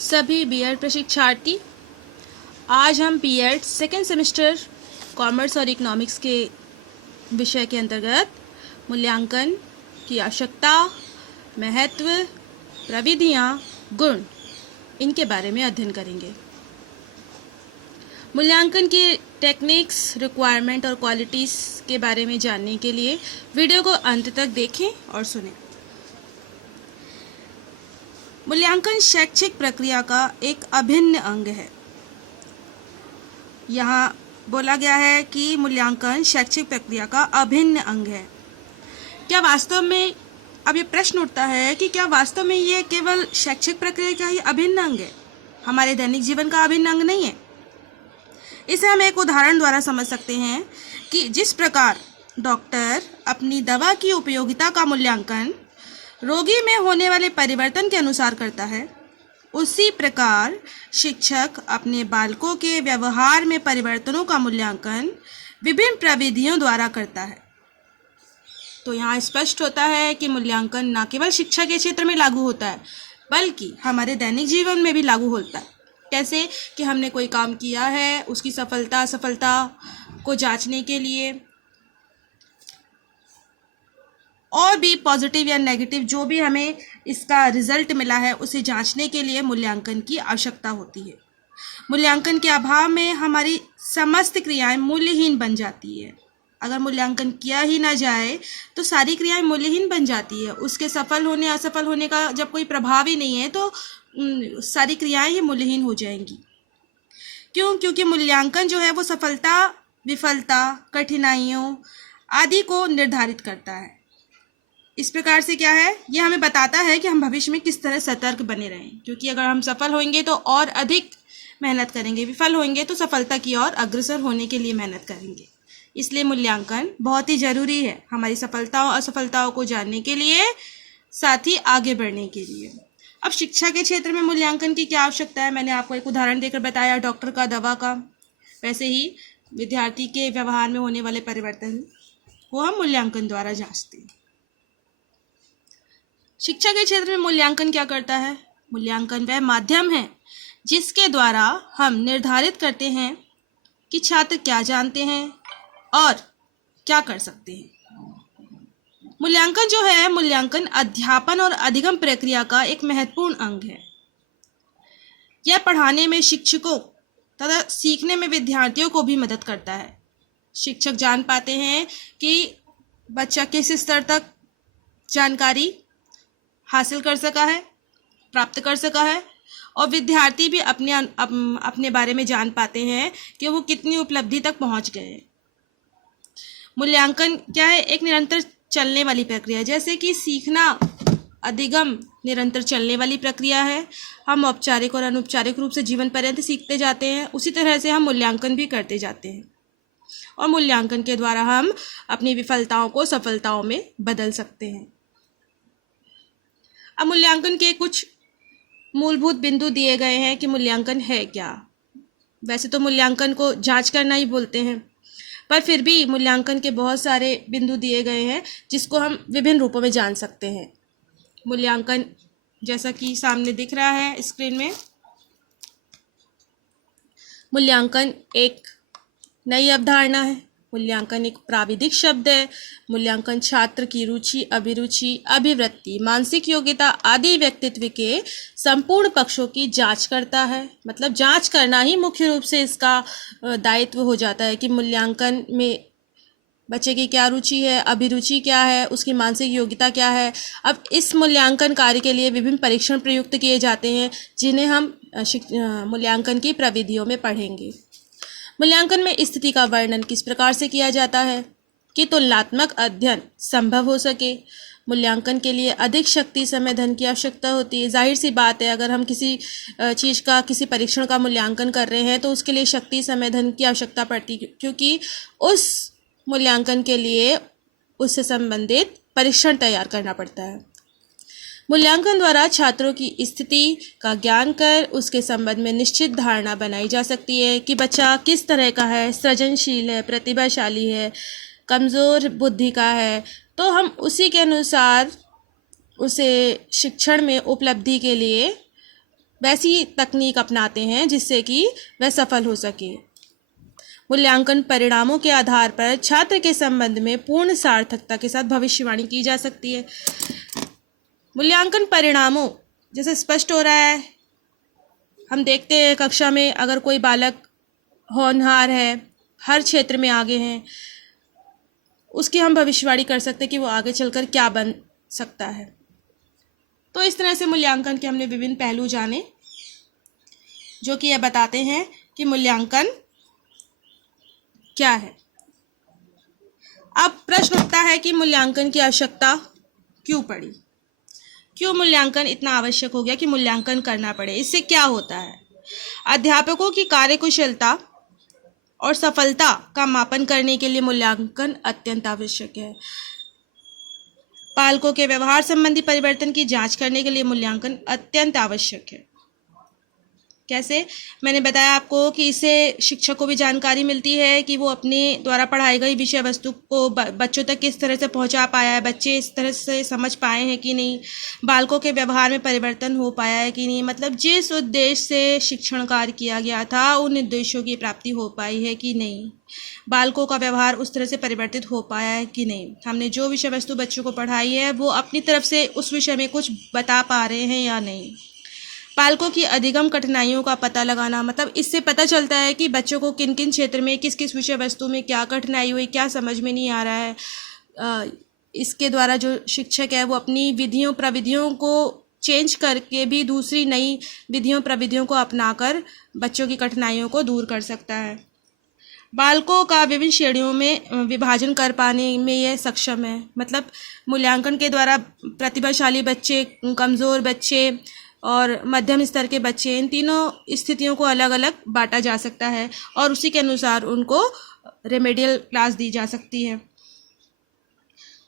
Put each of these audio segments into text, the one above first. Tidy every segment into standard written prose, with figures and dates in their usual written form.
सभी बीएड प्रशिक्षार्थी, आज हम बीएड सेकेंड सेमेस्टर कॉमर्स और इकोनॉमिक्स के विषय के अंतर्गत मूल्यांकन की आवश्यकता, महत्व, प्रविधियाँ, गुण, इनके बारे में अध्ययन करेंगे। मूल्यांकन की टेक्निक्स, रिक्वायरमेंट और क्वालिटीज़ के बारे में जानने के लिए वीडियो को अंत तक देखें और सुनें। मूल्यांकन शैक्षिक प्रक्रिया का एक अभिन्न अंग है। यहाँ बोला गया है कि मूल्यांकन शैक्षिक प्रक्रिया का अभिन्न अंग है। क्या वास्तव में, अब ये प्रश्न उठता है कि क्या वास्तव में ये केवल शैक्षिक प्रक्रिया का ही अभिन्न अंग है, हमारे दैनिक जीवन का अभिन्न अंग नहीं है? इसे हम एक उदाहरण द्वारा समझ सकते हैं कि जिस प्रकार डॉक्टर अपनी दवा की उपयोगिता का मूल्यांकन रोगी में होने वाले परिवर्तन के अनुसार करता है, उसी प्रकार शिक्षक अपने बालकों के व्यवहार में परिवर्तनों का मूल्यांकन विभिन्न प्रविधियों द्वारा करता है। तो यहाँ स्पष्ट होता है कि मूल्यांकन न केवल शिक्षा के क्षेत्र में लागू होता है, बल्कि हमारे दैनिक जीवन में भी लागू होता है। कैसे कि हमने कोई काम किया है, उसकी असफलता को जांचने के लिए और भी पॉजिटिव या नेगेटिव जो भी हमें इसका रिजल्ट मिला है, उसे जांचने के लिए मूल्यांकन की आवश्यकता होती है। मूल्यांकन के अभाव में हमारी समस्त क्रियाएं मूल्यहीन बन जाती है। अगर मूल्यांकन किया ही ना जाए तो सारी क्रियाएं मूल्यहीन बन जाती है। उसके सफल होने असफल होने का जब कोई प्रभाव ही नहीं है तो सारी क्रियाएं ही मूल्यहीन हो जाएंगी। क्योंकि मूल्यांकन जो है वो सफलता, विफलता, कठिनाइयों आदि को निर्धारित करता है। इस प्रकार से क्या है, ये हमें बताता है कि हम भविष्य में किस तरह सतर्क बने रहें। क्योंकि अगर हम सफल होंगे तो और अधिक मेहनत करेंगे, विफल होंगे तो सफलता की ओर अग्रसर होने के लिए मेहनत करेंगे। इसलिए मूल्यांकन बहुत ही जरूरी है हमारी सफलताओं और असफलताओं को जानने के लिए, साथ ही आगे बढ़ने के लिए। अब शिक्षा के क्षेत्र में मूल्यांकन की क्या आवश्यकता है, मैंने आपको एक उदाहरण देकर बताया डॉक्टर का, दवा का। वैसे ही विद्यार्थी के व्यवहार में होने वाले परिवर्तन को हम मूल्यांकन द्वारा जांचते हैं। शिक्षा के क्षेत्र में मूल्यांकन क्या करता है? मूल्यांकन वह माध्यम है जिसके द्वारा हम निर्धारित करते हैं कि छात्र क्या जानते हैं और क्या कर सकते हैं। मूल्यांकन जो है, मूल्यांकन अध्यापन और अधिगम प्रक्रिया का एक महत्वपूर्ण अंग है। यह पढ़ाने में शिक्षकों तथा सीखने में विद्यार्थियों को भी मदद करता है। शिक्षक जान पाते हैं कि बच्चा किस स्तर तक जानकारी हासिल कर सका है, प्राप्त कर सका है, और विद्यार्थी भी अपने बारे में जान पाते हैं कि वो कितनी उपलब्धि तक पहुंच गए हैं। मूल्यांकन क्या है? एक निरंतर चलने वाली प्रक्रिया। जैसे कि सीखना, अधिगम निरंतर चलने वाली प्रक्रिया है। हम औपचारिक और अनौपचारिक रूप से जीवन पर्यंत सीखते जाते हैं, उसी तरह से हम मूल्यांकन भी करते जाते हैं। और मूल्यांकन के द्वारा हम अपनी विफलताओं को सफलताओं में बदल सकते हैं। अब मूल्यांकन के कुछ मूलभूत बिंदु दिए गए हैं कि मूल्यांकन है क्या। वैसे तो मूल्यांकन को जांच करना ही बोलते हैं, पर फिर भी मूल्यांकन के बहुत सारे बिंदु दिए गए हैं जिसको हम विभिन्न रूपों में जान सकते हैं। मूल्यांकन जैसा कि सामने दिख रहा है स्क्रीन में, मूल्यांकन एक नई अवधारणा है। मूल्यांकन एक प्राविधिक शब्द है। मूल्यांकन छात्र की रुचि, अभिरुचि, अभिवृत्ति, मानसिक योग्यता आदि व्यक्तित्व के संपूर्ण पक्षों की जांच करता है। मतलब जांच करना ही मुख्य रूप से इसका दायित्व हो जाता है कि मूल्यांकन में बच्चे की क्या रुचि है, अभिरुचि क्या है, उसकी मानसिक योग्यता क्या है। अब इस मूल्यांकन कार्य के लिए विभिन्न परीक्षण प्रयुक्त किए जाते हैं जिन्हें हम मूल्यांकन की प्रविधियों में पढ़ेंगे। मूल्यांकन में स्थिति का वर्णन किस प्रकार से किया जाता है कि तुलनात्मक अध्ययन संभव हो सके। मूल्यांकन के लिए अधिक शक्ति, समय, धन की आवश्यकता होती है। जाहिर सी बात है, अगर हम किसी चीज़ का, किसी परीक्षण का मूल्यांकन कर रहे हैं तो उसके लिए शक्ति, समय, धन की आवश्यकता पड़ती है, क्योंकि उस मूल्यांकन के लिए उससे संबंधित परीक्षण तैयार करना पड़ता है। मूल्यांकन द्वारा छात्रों की स्थिति का ज्ञान कर उसके संबंध में निश्चित धारणा बनाई जा सकती है कि बच्चा किस तरह का है, सृजनशील है, प्रतिभाशाली है, कमज़ोर बुद्धि का है। तो हम उसी के अनुसार उसे शिक्षण में उपलब्धि के लिए वैसी तकनीक अपनाते हैं जिससे कि वह सफल हो सके। मूल्यांकन परिणामों के आधार पर छात्र के संबंध में पूर्ण सार्थकता के साथ भविष्यवाणी की जा सकती है। मूल्यांकन परिणामों जैसे स्पष्ट हो रहा है, हम देखते हैं कक्षा में अगर कोई बालक होनहार है, हर क्षेत्र में आगे हैं, उसकी हम भविष्यवाणी कर सकते हैं कि वो आगे चलकर क्या बन सकता है। तो इस तरह से मूल्यांकन के हमने विभिन्न पहलू जाने, जो कि यह बताते हैं कि मूल्यांकन क्या है। अब प्रश्न उठता है कि मूल्यांकन की आवश्यकता क्यों पड़ी, क्यों मूल्यांकन इतना आवश्यक हो गया कि मूल्यांकन करना पड़े, इससे क्या होता है। अध्यापकों की कार्यकुशलता और सफलता का मापन करने के लिए मूल्यांकन अत्यंत आवश्यक है। पालकों के व्यवहार संबंधी परिवर्तन की जांच करने के लिए मूल्यांकन अत्यंत आवश्यक है। कैसे, मैंने बताया आपको कि इससे शिक्षक को भी जानकारी मिलती है कि वो अपने द्वारा पढ़ाई गई विषय वस्तु को बच्चों तक किस तरह से पहुंचा पाया है, बच्चे इस तरह से समझ पाए हैं कि नहीं, बालकों के व्यवहार में परिवर्तन हो पाया है कि नहीं, मतलब जिस उद्देश्य से शिक्षण कार्य किया गया था उन उद्देश्यों की प्राप्ति हो पाई है कि नहीं, बालकों का व्यवहार उस तरह से परिवर्तित हो पाया है कि नहीं, हमने जो विषय वस्तु बच्चों को पढ़ाई है वो अपनी तरफ से उस विषय में कुछ बता पा रहे हैं या नहीं। पालकों की अधिगम कठिनाइयों का पता लगाना, मतलब इससे पता चलता है कि बच्चों को किन किन क्षेत्र में किस किस विषय वस्तु में क्या कठिनाई हुई, क्या समझ में नहीं आ रहा है। इसके द्वारा जो शिक्षक है वो अपनी विधियों प्रविधियों को चेंज करके भी दूसरी नई विधियों प्रविधियों को अपनाकर बच्चों की कठिनाइयों को दूर कर सकता है। बालकों का विभिन्न श्रेणियों में विभाजन कर पाने में यह सक्षम है, मतलब मूल्यांकन के द्वारा प्रतिभाशाली बच्चे, कमज़ोर बच्चे और मध्यम स्तर के बच्चे, इन तीनों स्थितियों को अलग अलग बांटा जा सकता है और उसी के अनुसार उनको रेमेडियल क्लास दी जा सकती है।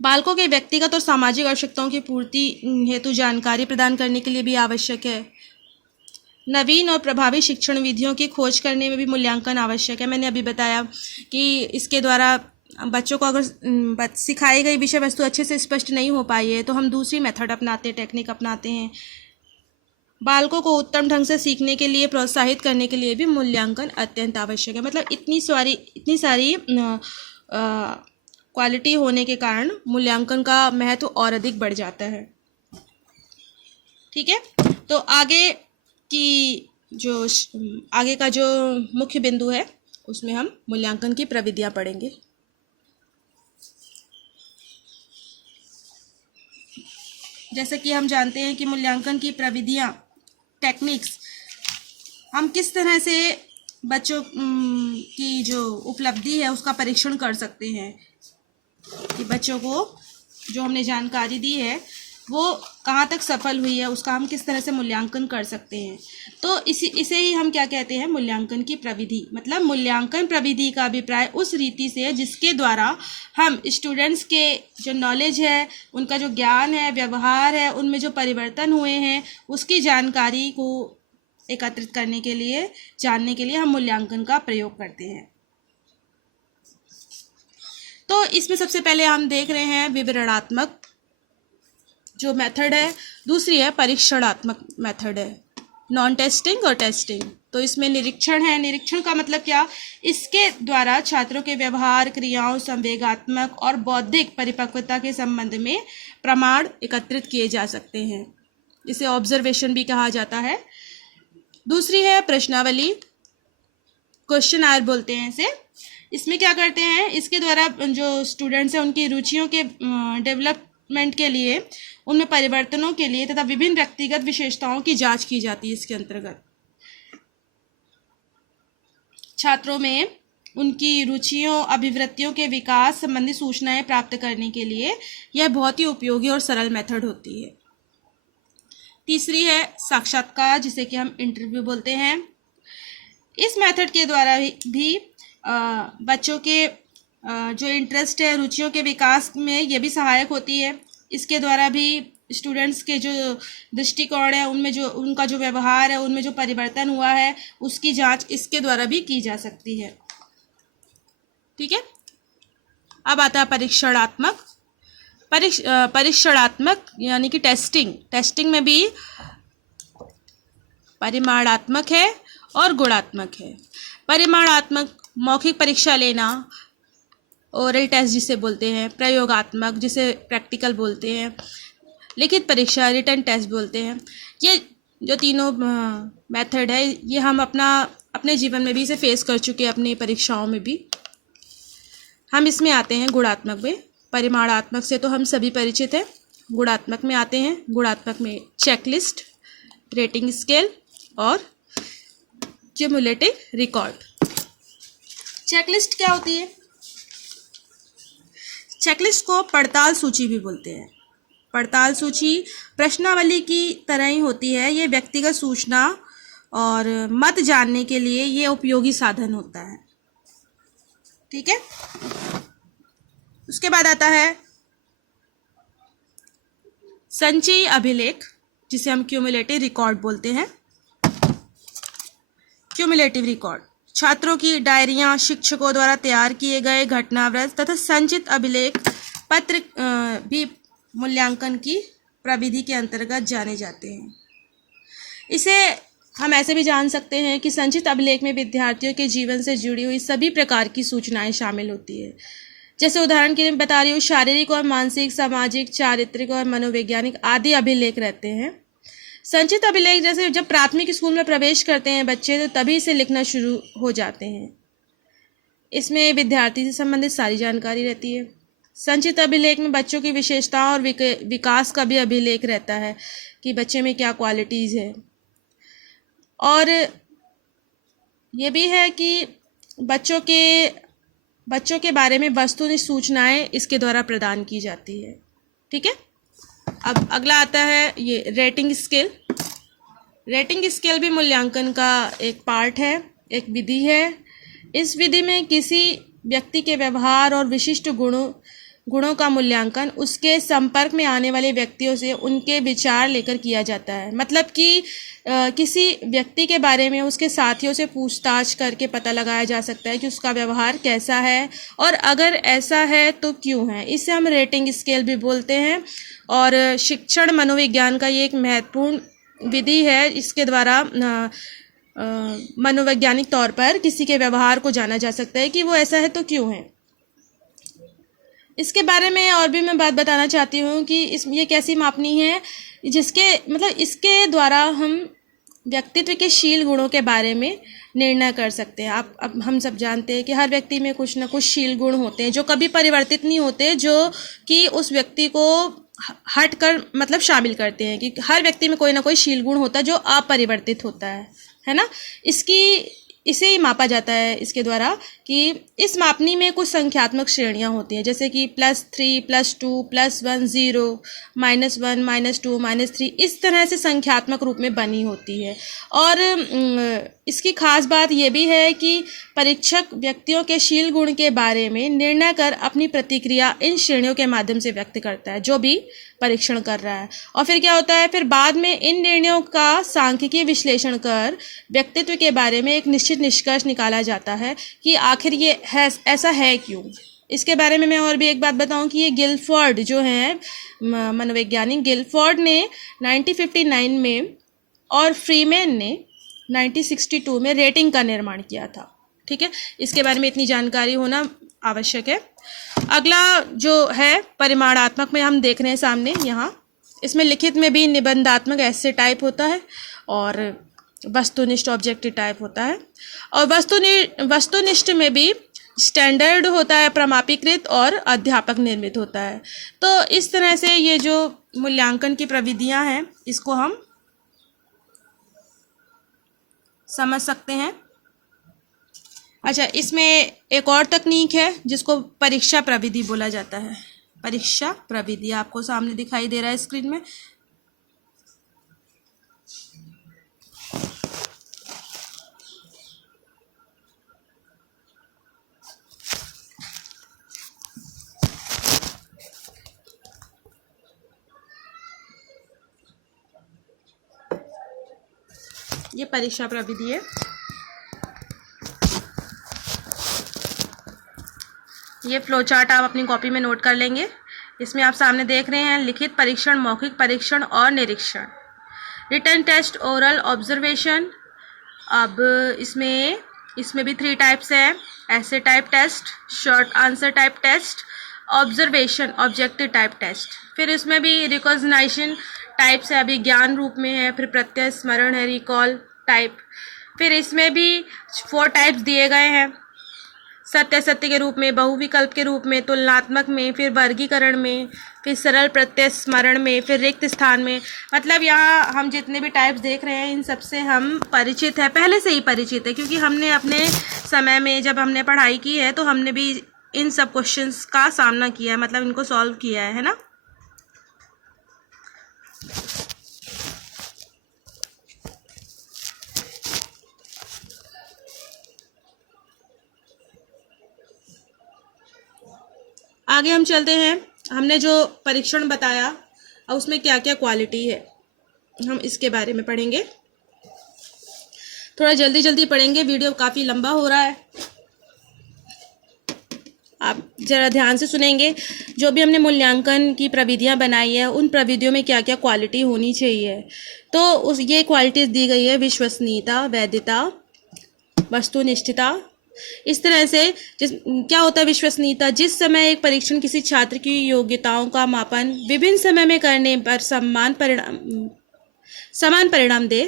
बालकों के व्यक्तिगत और सामाजिक आवश्यकताओं की पूर्ति हेतु जानकारी प्रदान करने के लिए भी आवश्यक है। नवीन और प्रभावी शिक्षण विधियों की खोज करने में भी मूल्यांकन आवश्यक है। मैंने अभी बताया कि इसके द्वारा बच्चों को अगर सिखाई गई विषय वस्तु अच्छे से स्पष्ट नहीं हो पाई है तो हम दूसरी मेथड अपनाते, टेक्निक अपनाते हैं। बालकों को उत्तम ढंग से सीखने के लिए प्रोत्साहित करने के लिए भी मूल्यांकन अत्यंत आवश्यक है। मतलब इतनी सारी क्वालिटी होने के कारण मूल्यांकन का महत्व और अधिक बढ़ जाता है। ठीक है, तो आगे का जो मुख्य बिंदु है उसमें हम मूल्यांकन की प्रविधियां पढ़ेंगे। जैसे कि हम जानते हैं कि मूल्यांकन की प्रविधियां, टेक्निक्स, हम किस तरह से बच्चों की जो उपलब्धि है उसका परीक्षण कर सकते हैं कि बच्चों को जो हमने जानकारी दी है वो कहाँ तक सफल हुई है, उसका हम किस तरह से मूल्यांकन कर सकते हैं। तो इसे ही हम क्या कहते हैं, मूल्यांकन की प्रविधि। मतलब मूल्यांकन प्रविधि का अभिप्राय उस रीति से है जिसके द्वारा हम स्टूडेंट्स के जो नॉलेज है, उनका जो ज्ञान है, व्यवहार है, उनमें जो परिवर्तन हुए हैं उसकी जानकारी को एकत्रित करने के लिए, जानने के लिए हम मूल्यांकन का प्रयोग करते हैं। तो इसमें सबसे पहले हम देख रहे हैं विवरणात्मक जो मेथड है, दूसरी है परीक्षणात्मक मेथड है, नॉन टेस्टिंग और टेस्टिंग। तो इसमें निरीक्षण है। निरीक्षण का मतलब क्या, इसके द्वारा छात्रों के व्यवहार, क्रियाओं, संवेगात्मक और बौद्धिक परिपक्वता के संबंध में प्रमाण एकत्रित किए जा सकते हैं। इसे ऑब्जर्वेशन भी कहा जाता है। दूसरी है प्रश्नावली, क्वेश्चन आवर बोलते हैं इसे। इसमें क्या करते हैं, इसके द्वारा जो स्टूडेंट्स हैं उनकी रुचियों के डेवलपमेंट के लिए, उनमें परिवर्तनों के लिए तथा विभिन्न व्यक्तिगत विशेषताओं की जांच की जाती है। इसके अंतर्गत छात्रों में उनकी रुचियों, अभिवृत्तियों के विकास संबंधी सूचनाएं प्राप्त करने के लिए यह बहुत ही उपयोगी और सरल मेथड होती है। तीसरी है साक्षात्कार, जिसे कि हम इंटरव्यू बोलते हैं। इस मेथड के द्वारा भी बच्चों के जो इंटरेस्ट है, रुचियों के विकास में ये भी सहायक होती है। इसके द्वारा भी स्टूडेंट्स के जो दृष्टिकोण है, उनमें जो उनका जो व्यवहार है, उनमें जो परिवर्तन हुआ है, उसकी जांच इसके द्वारा भी की जा सकती है। ठीक है, अब आता है परीक्षणात्मक। परीक्षणात्मक यानी कि टेस्टिंग। टेस्टिंग में भी परिमाणात्मक है और गुणात्मक है। परिमाणात्मक मौखिक परीक्षा लेना, ओरल टेस्ट जिसे बोलते हैं, प्रयोगात्मक जिसे प्रैक्टिकल बोलते हैं, लिखित परीक्षा रिटन टेस्ट बोलते हैं। ये जो तीनों मेथड है ये हम अपने जीवन में भी इसे फेस कर चुके हैं, अपनी परीक्षाओं में भी। हम इसमें आते हैं गुणात्मक में। परिमाणात्मक से तो हम सभी परिचित हैं। गुणात्मक में आते हैं। गुणात्मक में चेकलिस्ट, रेटिंग स्केल और क्यूमुलेटिव रिकॉर्ड। चेकलिस्ट क्या होती है? चेकलिस्ट को पड़ताल सूची भी बोलते हैं। पड़ताल सूची प्रश्नावली की तरह ही होती है। ये व्यक्तिगत सूचना और मत जानने के लिए ये उपयोगी साधन होता है। ठीक है। उसके बाद आता है संचयी अभिलेख, जिसे हम क्यूमुलेटिव रिकॉर्ड बोलते हैं। क्यूमुलेटिव रिकॉर्ड छात्रों की डायरियां, शिक्षकों द्वारा तैयार किए गए घटनावृत्त तथा संचित अभिलेख पत्र भी मूल्यांकन की प्रविधि के अंतर्गत जाने जाते हैं। इसे हम ऐसे भी जान सकते हैं कि संचित अभिलेख में विद्यार्थियों के जीवन से जुड़ी हुई सभी प्रकार की सूचनाएं शामिल होती है। जैसे उदाहरण के लिए बता रही हूँ, शारीरिक और मानसिक, सामाजिक, चारित्रिक और मनोवैज्ञानिक आदि अभिलेख रहते हैं। संचित अभिलेख जैसे जब प्राथमिक स्कूल में प्रवेश करते हैं बच्चे, तो तभी से लिखना शुरू हो जाते हैं। इसमें विद्यार्थी से संबंधित सारी जानकारी रहती है। संचित अभिलेख में बच्चों की विशेषताओं और विकास का भी अभिलेख रहता है कि बच्चे में क्या क्वालिटीज़ है। और ये भी है कि बच्चों के बारे में वस्तुनिष्ठ सूचनाएं इसके द्वारा प्रदान की जाती है। ठीक है। अब अगला आता है ये रेटिंग स्केल। रेटिंग स्केल भी मूल्यांकन का एक पार्ट है, एक विधि है। इस विधि में किसी व्यक्ति के व्यवहार और विशिष्ट गुणों का मूल्यांकन उसके संपर्क में आने वाले व्यक्तियों से उनके विचार लेकर किया जाता है। मतलब कि किसी व्यक्ति के बारे में उसके साथियों से पूछताछ करके पता लगाया जा सकता है कि उसका व्यवहार कैसा है, और अगर ऐसा है तो क्यों है। इसे हम रेटिंग स्केल भी बोलते हैं। और शिक्षण मनोविज्ञान का ये एक महत्वपूर्ण विधि है। इसके द्वारा मनोवैज्ञानिक तौर पर किसी के व्यवहार को जाना जा सकता है कि वो ऐसा है तो क्यों है। इसके बारे में और भी मैं बात बताना चाहती हूँ कि ये कैसी मापनी है, इसके द्वारा हम व्यक्तित्व के शील गुणों के बारे में निर्णय कर सकते हैं। अब हम सब जानते हैं कि हर व्यक्ति में कुछ ना कुछ शील गुण होते हैं जो कभी परिवर्तित नहीं होते, जो कि उस व्यक्ति को हट कर शामिल करते हैं कि हर व्यक्ति में कोई ना कोई शील गुण होता है जो अपरिवर्तित होता है ना। इसे ही मापा जाता है इसके द्वारा कि इस मापनी में कुछ संख्यात्मक श्रेणियां होती हैं, जैसे कि +3, +2, +1, 0, -1, -2, -3, इस तरह से संख्यात्मक रूप में बनी होती है। और इसकी खास बात यह भी है कि परीक्षक व्यक्तियों के शील गुण के बारे में निर्णय कर अपनी प्रतिक्रिया इन श्रेणियों के माध्यम से व्यक्त करता है, जो भी परीक्षण कर रहा है। और फिर क्या होता है, फिर बाद में इन निर्णयों का सांख्यिकीय विश्लेषण कर व्यक्तित्व के बारे में एक निश्चित निष्कर्ष निकाला जाता है कि आखिर ये है ऐसा है क्यों। इसके बारे में मैं और भी एक बात बताऊं कि ये गिलफोर्ड जो है मनोवैज्ञानिक, गिलफोर्ड ने 1959 में और फ्रीमैन ने 1962 में रेटिंग का निर्माण किया था। ठीक है, इसके बारे में इतनी जानकारी होना आवश्यक है। अगला जो है परिमाणात्मक में हम देख रहे हैं सामने यहाँ, इसमें लिखित में भी निबंधात्मक ऐसे टाइप होता है और वस्तुनिष्ठ ऑब्जेक्टिव टाइप होता है। और वस्तुनिष्ठ में भी स्टैंडर्ड होता है, प्रमापीकृत और अध्यापक निर्मित होता है। तो इस तरह से ये जो मूल्यांकन की प्रविधियां हैं इसको हम समझ सकते हैं। अच्छा, इसमें एक और तकनीक है जिसको परीक्षा प्रविधि बोला जाता है। परीक्षा प्रविधि आपको सामने दिखाई दे रहा है स्क्रीन में। ये परीक्षा प्रविधि है। ये फ्लो चार्ट आप अपनी कॉपी में नोट कर लेंगे। इसमें आप सामने देख रहे हैं लिखित परीक्षण, मौखिक परीक्षण और निरीक्षण। Written test, oral, observation. अब इसमें भी 3 टाइप्स है, ऐसे type test, short answer type test, observation objective type test. फिर इसमें भी रिकॉग्निशन टाइप्स है, अभी ज्ञान रूप में है, फिर प्रत्यय स्मरण है, रिकॉल टाइप। फिर इसमें भी 4 टाइप्स दिए गए हैं, सत्य सत्य के रूप में, बहुविकल्प के रूप में, तुलनात्मक में, फिर वर्गीकरण में, फिर सरल प्रत्यय स्मरण में, फिर रिक्त स्थान में। मतलब यहाँ हम जितने भी टाइप्स देख रहे हैं इन सबसे हम परिचित है, पहले से ही परिचित है, क्योंकि हमने अपने समय में जब हमने पढ़ाई की है तो हमने भी इन सब क्वेश्चंस का सामना किया है, मतलब इनको सॉल्व किया है ना। आगे हम चलते हैं, हमने जो परीक्षण बताया और उसमें क्या क्या क्वालिटी है हम इसके बारे में पढ़ेंगे। थोड़ा जल्दी जल्दी पढ़ेंगे, वीडियो काफ़ी लंबा हो रहा है, आप ज़रा ध्यान से सुनेंगे। जो भी हमने मूल्यांकन की प्रविधियां बनाई है उन प्रविधियों में क्या क्या क्वालिटी होनी चाहिए, तो ये क्वालिटीज़ दी गई है, विश्वसनीयता, वैधता, वस्तुनिष्ठता। इस तरह से क्या होता है विश्वसनीयता, जिस समय एक परीक्षण किसी छात्र की योग्यताओं का मापन विभिन्न समय में करने पर समान परिणाम दे।